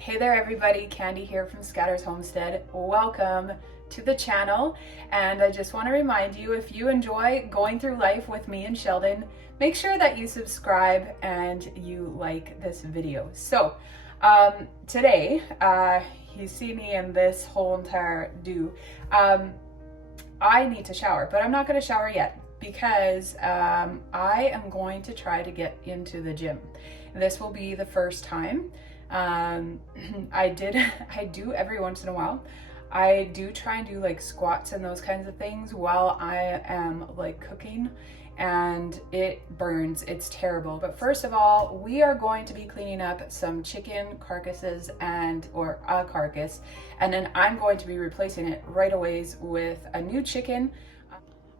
Hey there everybody, Candy here from Scatter's Homestead. Welcome to the channel, and I just want to remind you, if you enjoy going through life with me and Sheldon, make sure that you subscribe and you like this video. So today you see me in this whole entire I need to shower, but I'm not going to shower yet because I am going to try to get into the gym. This will be the first time. I do every once in a while. I do try and do like squats and those kinds of things while I am like cooking, and it burns. It's terrible. But first of all, we are going to be cleaning up some chicken carcasses or a carcass, and then I'm going to be replacing it right away with a new chicken.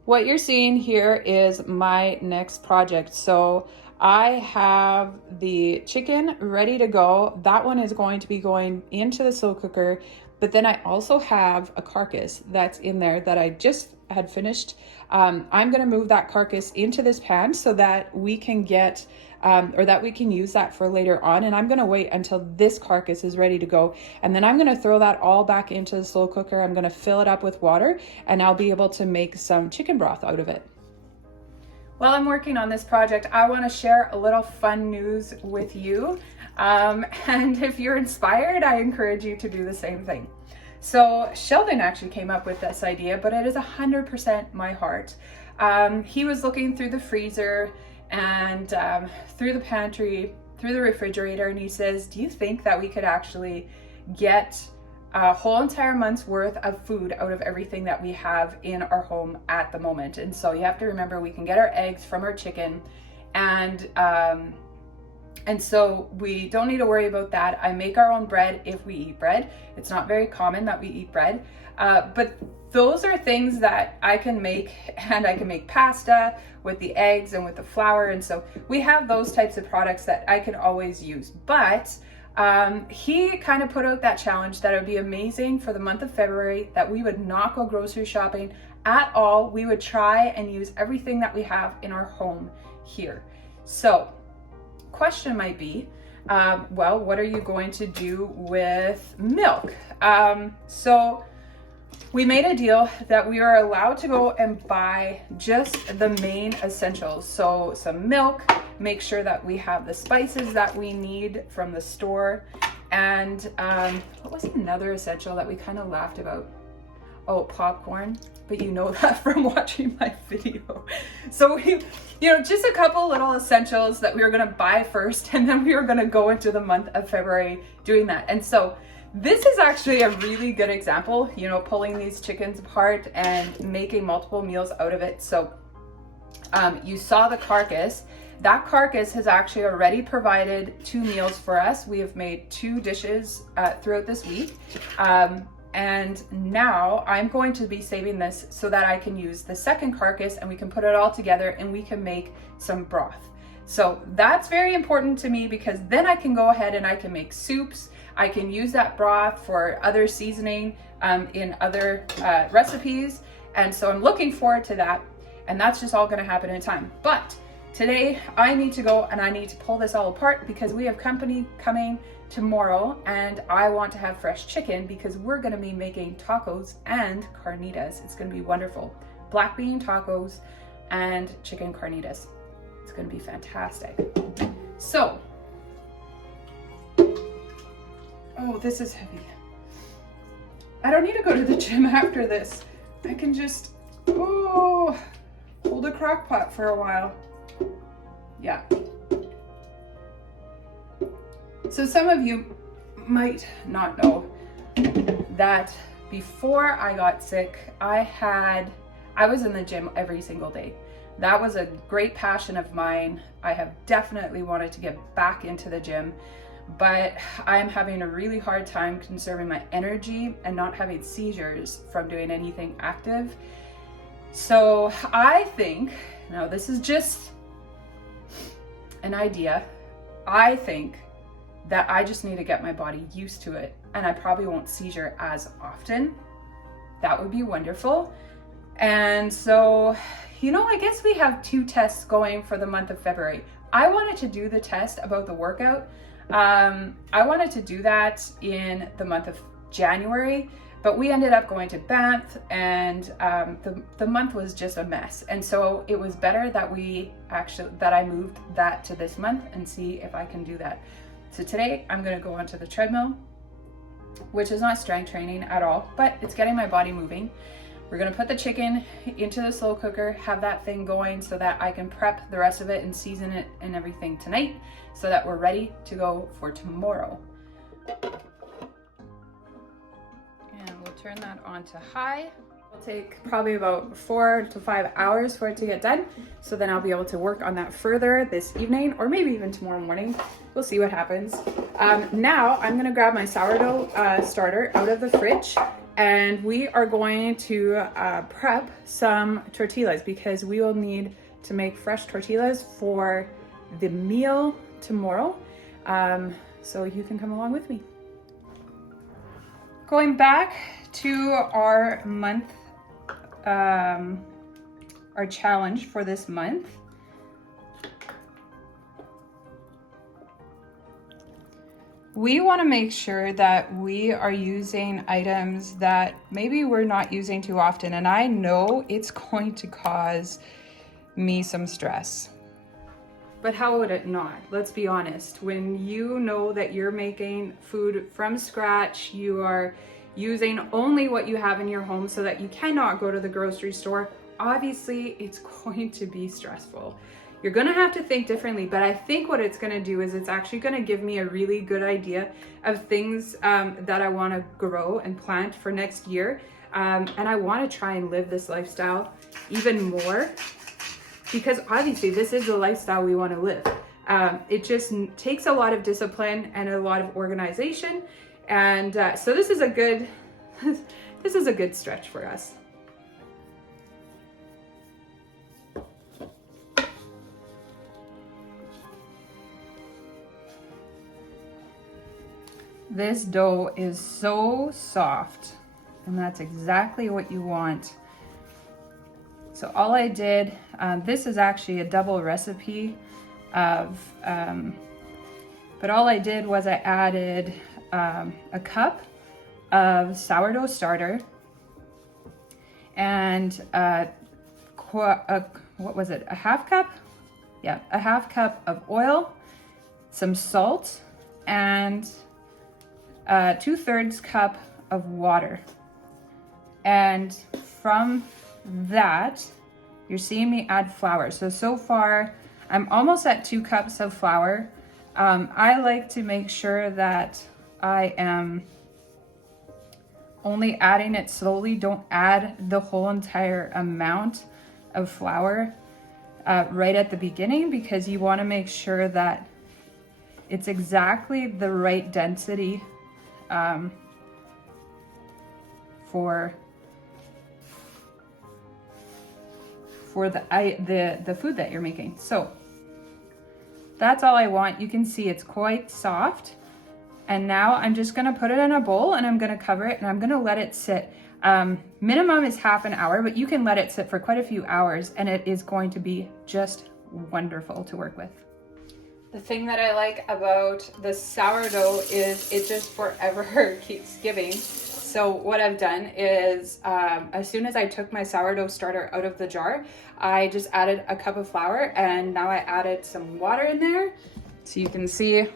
What you're seeing here is my next project. So I have the chicken ready to go. That one is going to be going into the slow cooker, but then I also have a carcass that's in there that I just had finished. I'm going to move that carcass into this pan so that we can get that we can use that for later on. And I'm going to wait until this carcass is ready to go, and then I'm going to throw that all back into the slow cooker. I'm going to fill it up with water, and I'll be able to make some chicken broth out of it. While I'm working on this project, I want to share a little fun news with you. And if you're inspired, I encourage you to do the same thing. So Sheldon actually came up with this idea, but it is 100% my heart. He was looking through the freezer and through the pantry, through the refrigerator, and he says, do you think that we could actually get a whole entire month's worth of food out of everything that we have in our home at the moment? And so you have to remember, we can get our eggs from our chicken, and so we don't need to worry about that. I make our own bread if we eat bread. It's not very common that we eat bread, but those are things that I can make, and I can make pasta with the eggs and with the flour. And so we have those types of products that I can always use. But he kind of put out that challenge that it would be amazing for the month of February that we would not go grocery shopping at all. We would try and use everything that we have in our home here. So question might be, well, what are you going to do with milk? So we made a deal that we are allowed to go and buy just the main essentials. So some milk, make sure that we have the spices that we need from the store. And what was another essential that we kind of laughed about? Oh, popcorn, but you know that from watching my video. So we, just a couple little essentials that we were gonna buy first, and then we were gonna go into the month of February doing that. And so this is actually a really good example, pulling these chickens apart and making multiple meals out of it. So you saw the carcass. That carcass has actually already provided 2 meals for us. We have made 2 dishes throughout this week. And now I'm going to be saving this so that I can use the second carcass, and we can put it all together and we can make some broth. So that's very important to me, because then I can go ahead and I can make soups. I can use that broth for other seasoning in other recipes. And so I'm looking forward to that. And that's just all going to happen in time. But today I need to go and I need to pull this all apart, because we have company coming tomorrow, and I want to have fresh chicken because we're going to be making tacos and carnitas. It's going to be wonderful. Black bean tacos and chicken carnitas. It's going to be fantastic. So, oh, this is heavy. I don't need to go to the gym after this. I can just, hold a crock pot for a while. Yeah. So some of you might not know that before I got sick, I was in the gym every single day. That was a great passion of mine. I have definitely wanted to get back into the gym, but I'm having a really hard time conserving my energy and not having seizures from doing anything active. So I think, now this is just an idea, I think that I just need to get my body used to it, and I probably won't seizure as often. That would be wonderful. And so, I guess we have 2 tests going for the month of February. I wanted to do the test about the workout I wanted to do that in the month of January, but we ended up going to Banff, and the month was just a mess. And so it was better that I moved that to this month and see if I can do that. So today I'm gonna go onto the treadmill, which is not strength training at all, but it's getting my body moving. We're gonna put the chicken into the slow cooker, have that thing going so that I can prep the rest of it and season it and everything tonight so that we're ready to go for tomorrow. And we'll turn that on to high. It'll take probably about 4 to 5 hours for it to get done. So then I'll be able to work on that further this evening or maybe even tomorrow morning. We'll see what happens. Now I'm gonna grab my sourdough starter out of the fridge, and we are going to prep some tortillas because we will need to make fresh tortillas for the meal tomorrow. So you can come along with me. Going back to our month, our challenge for this month. We want to make sure that we are using items that maybe we're not using too often. And I know it's going to cause me some stress. But how would it not? Let's be honest. When you know that you're making food from scratch, you are using only what you have in your home so that you cannot go to the grocery store, obviously it's going to be stressful. You're gonna have to think differently, but I think what it's gonna do is it's actually gonna give me a really good idea of things that I wanna grow and plant for next year. And I wanna try and live this lifestyle even more, because obviously this is the lifestyle we wanna live. It just takes a lot of discipline and a lot of organization. And so this is a good, this is a good stretch for us. This dough is so soft, and that's exactly what you want. So all I did, this is actually a double recipe of, but all I did was I added a cup of sourdough starter and what was it, a half cup? Yeah, a half cup of oil, some salt, and 2/3 cup of water. And from that, you're seeing me add flour. So far, I'm almost at 2 cups of flour. I like to make sure that I am only adding it slowly. Don't add the whole entire amount of flour right at the beginning, because you want to make sure that it's exactly the right density for the food that you're making. So that's all I want. You can see it's quite soft. And now I'm just gonna put it in a bowl and I'm gonna cover it and I'm gonna let it sit. Minimum is half an hour, but you can let it sit for quite a few hours and it is going to be just wonderful to work with. The thing that I like about the sourdough is it just forever keeps giving. So what I've done is as soon as I took my sourdough starter out of the jar, I just added a cup of flour and now I added some water in there. So you can see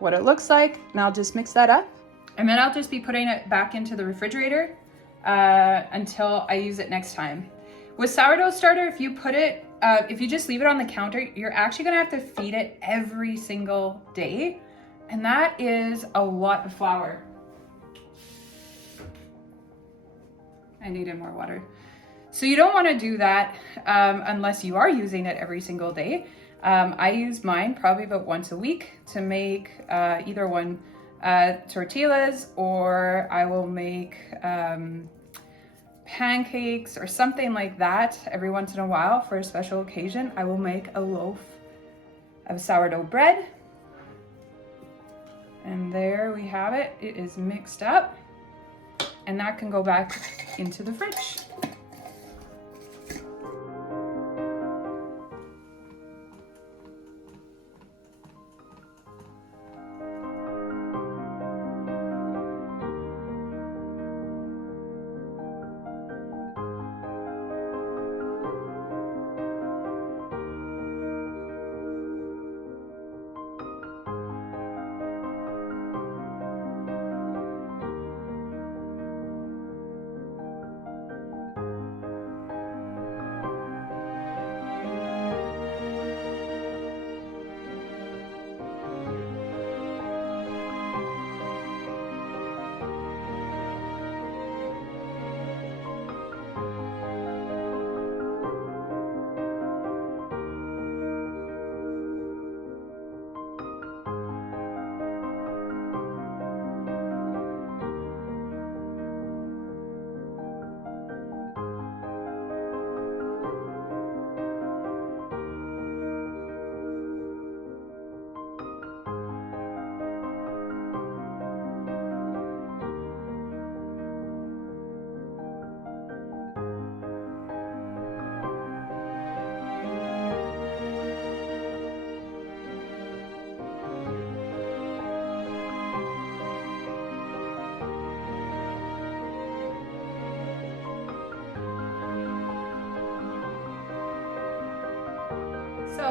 what it looks like. And I'll just mix that up. And then I'll just be putting it back into the refrigerator until I use it next time. With sourdough starter, if you put it, if you just leave it on the counter, you're actually gonna have to feed it every single day. And that is a lot of flour. I needed more water. So you don't wanna do that unless you are using it every single day. I use mine probably about once a week to make either one tortillas, or I will make pancakes or something like that every once in a while for a special occasion. I will make a loaf of sourdough bread. And there we have it. It is mixed up and that can go back into the fridge.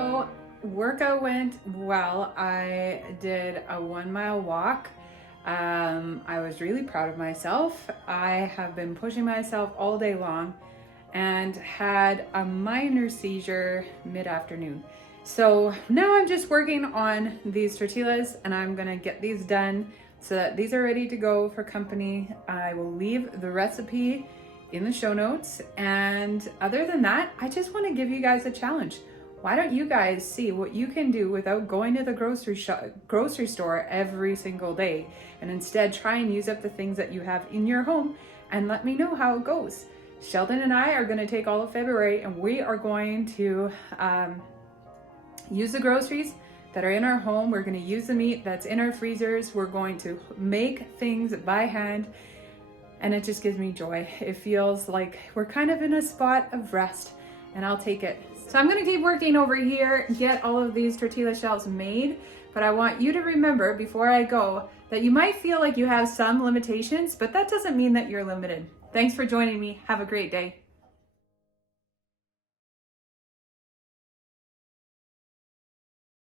So workout went well. I did a 1 mile walk. I was really proud of myself. I have been pushing myself all day long and had a minor seizure mid-afternoon. So now I'm just working on these tortillas and I'm gonna get these done so that these are ready to go for company. I will leave the recipe in the show notes. And other than that, I just wanna give you guys a challenge. Why don't you guys see what you can do without going to the grocery store every single day, and instead try and use up the things that you have in your home, and let me know how it goes. Sheldon and I are going to take all of February and we are going to use the groceries that are in our home. We're going to use the meat that's in our freezers. We're going to make things by hand, and it just gives me joy. It feels like we're kind of in a spot of rest, and I'll take it. So I'm gonna keep working over here, get all of these tortilla shells made, but I want you to remember before I go that you might feel like you have some limitations, but that doesn't mean that you're limited. Thanks for joining me. Have a great day.